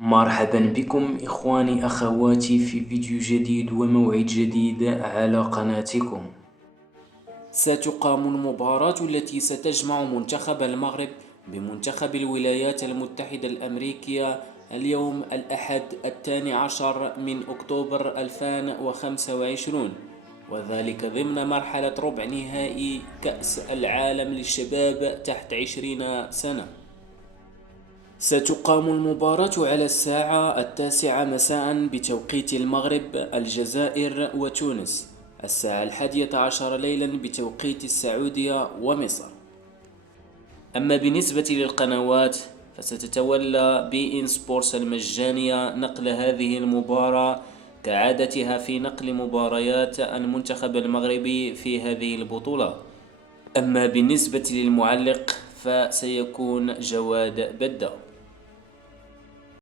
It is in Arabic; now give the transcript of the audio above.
مرحبا بكم إخواني أخواتي في فيديو جديد وموعد جديد على قناتكم. ستقام المباراة التي ستجمع منتخب المغرب بمنتخب الولايات المتحدة الأمريكية اليوم الأحد 12 من أكتوبر 2025، وذلك ضمن مرحلة ربع نهائي كأس العالم للشباب تحت 20 سنة. ستقام المباراة على الساعة 9 مساء بتوقيت المغرب، الجزائر وتونس الساعة 11 ليلا بتوقيت السعودية ومصر. أما بالنسبة للقنوات فستتولى بي إن سبورتس المجانية نقل هذه المباراة كعادتها في نقل مباريات المنتخب المغربي في هذه البطولة. أما بالنسبة للمعلق فسيكون جواد بدة.